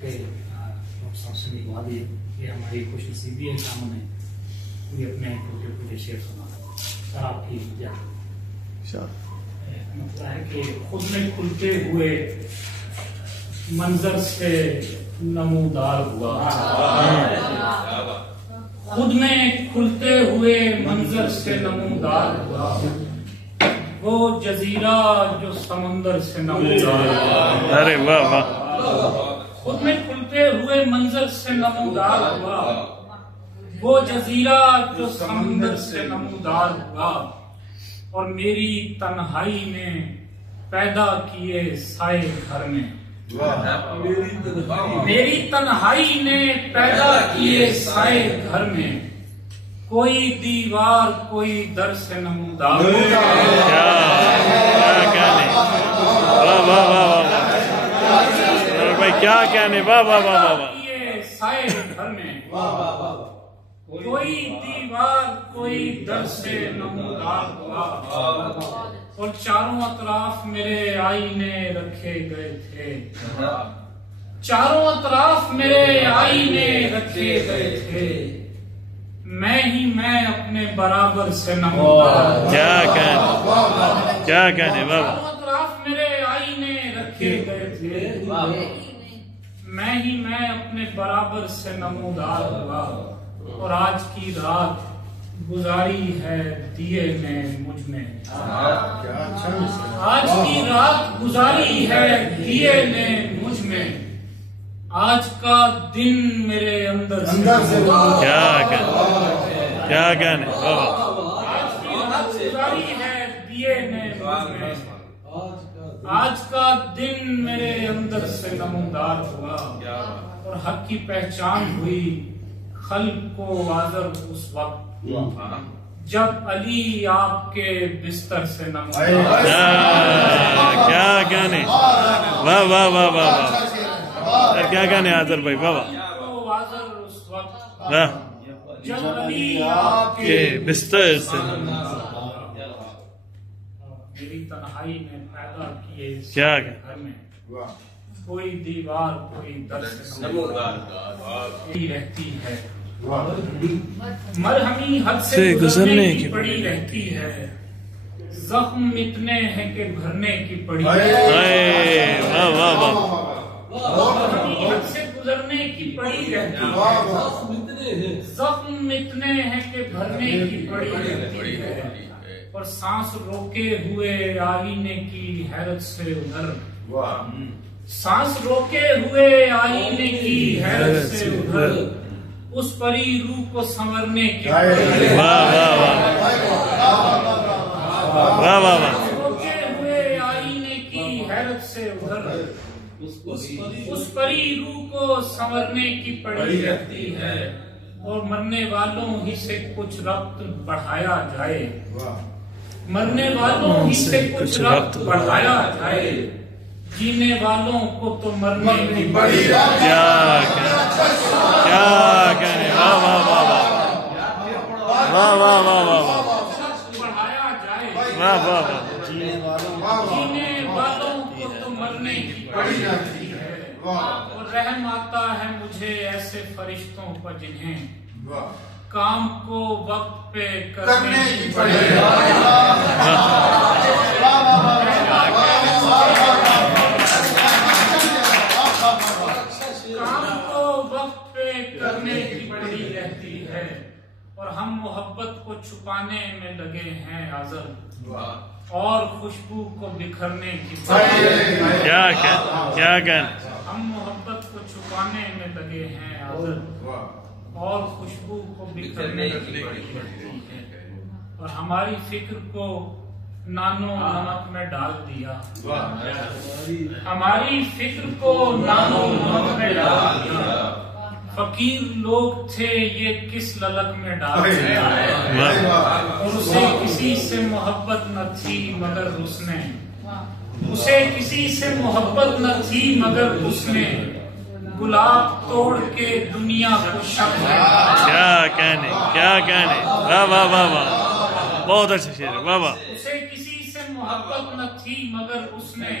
سے نکوا دیے کہ ہماری خوش نصیبی ہے کہ ہم نے کوئی اپنے چھوٹے شعر سنا سر آپ کی مطلب ہے کہ خود میں کھلتے ہوئے منظر سے نمودار ہوا، خود میں کھلتے ہوئے منظر سے نمودار ہوا، وہ جزیرہ جو سمندر سے نمودار ہوا۔ ارے واہ واہ، خود میں کھلتے ہوئے منظر سے نمودار ہوا، وہ جزیرہ جو سمندر سے نمودار ہوا، اور میری تنہائی نے پیدا کیے سائے گھر میں، میری تنہائی نے پیدا کیے سائے گھر میں، کوئی دیوار کوئی در سے نمودار ہوا۔ واہ واہ واہ بھائی، کیا کہنے، واہ واہ واہ واہ، سائے گھر میں کوئی دیوار کوئی در سے نمودار ہوا، اور چاروں اطراف میرے آئینے رکھے گئے تھے، چاروں اطراف میرے آئینے رکھے گئے تھے، میں ہی میں اپنے برابر سے نمودار۔ کیا کہنے، کیا کہنے، واہ واہ، چاروں اطراف میرے آئینے رکھے گئے تھے، میں ہی میں اپنے برابر سے نمودار ہوا، اور آج کی رات گزاری ہے دیے نے مجھ میں، آج کی رات گزاری ہے دیے نے مجھ میں، آج کا دن میرے اندر سے کیا کہنے، کیا کہنے، واہ واہ، آج کی رات گزاری ہے دیے نے مجھ میں، آج کا دن میرے اندر سے نمودار ہوا، اور حق کی پہچان ہوئی خلق کو آذر اس وقت جب علی آپ کے بستر سے نمودار۔ کیا کہنے، واہ واہ واہ واہ، کیا کہنے آذر بھائی، واہ واہ، آذر اس وقت واہ، جب علی آپ کے بستر سے میری تنہائی نے پیدا کیے کیا گھر میں، کوئی دیوار کوئی در سے نمودار رہتی ہے، مرہمی حد سے گزرنے کی پڑی رہتی ہے، زخم اتنے ہیں کہ بھرنے کی پڑی واہ واہ واہ، مرہمی حد سے گزرنے کی پڑی رہتی ہے، زخم اتنے ہیں کہ بھرنے کی پڑی رہتی ہے، اور سانس روکے ہوئے آئینے کی حیرت سے ادھر، سانس روکے ہوئے آئینے کی حیرت سے ادھر، اس پری روح کو سنورنے کی پڑی، واہ واہ واہ واہ واہ، روکے ہوئے آئینے کی حیرت سے ادھر، اس پری روح کو سنورنے کی پڑی رہتی ہے، اور مرنے والوں ہی سے کچھ ربط بڑھایا جائے، مرنے والوں ہی سے کچھ ربط بڑھایا جائے، جینے والوں کو تو مرنے کی پڑی، کیا کہنے، واہ واہ واہ واہ، واہ واہ واہ واہ، بڑھایا جائے، واہ واہ واہ، جینے والوں کو تو مرنے کی پڑی رہتی ہے، اور رحم آتا ہے مجھے ایسے فرشتوں پر جنہیں کام کو وقت پہ کرنے کی پڑی، کام کو وقت پہ کرنے کی پڑی رہتی ہے، اور ہم محبت کو چھپانے میں لگے ہیں آزر، اور خوشبو کو بکھرنے کی پڑی، کیا کہنے، کیا کہنے، ہم محبت کو چھپانے میں لگے ہیں آزر، اور خوشبو کو بکھرنے کی پڑی ہے، اور ہماری فکر کو نانو نمک میں ڈال دیا، ہماری فکر کو نانو نمک میں ڈال دیا، فقیر لوگ تھے یہ کس للک میں ڈال دیا، اور اسے کسی سے محبت نہ تھی مگر اس نے، اسے کسی سے محبت نہ تھی مگر اس نے، گلاب توڑ کے دنیا کو شک ہے، کیا کہنے، کیا کہنے، واہ واہ واہ واہ، بہت اچھا شعر ہے، واہ واہ، اسے کسی سے محبت نہ تھی مگر اس نے،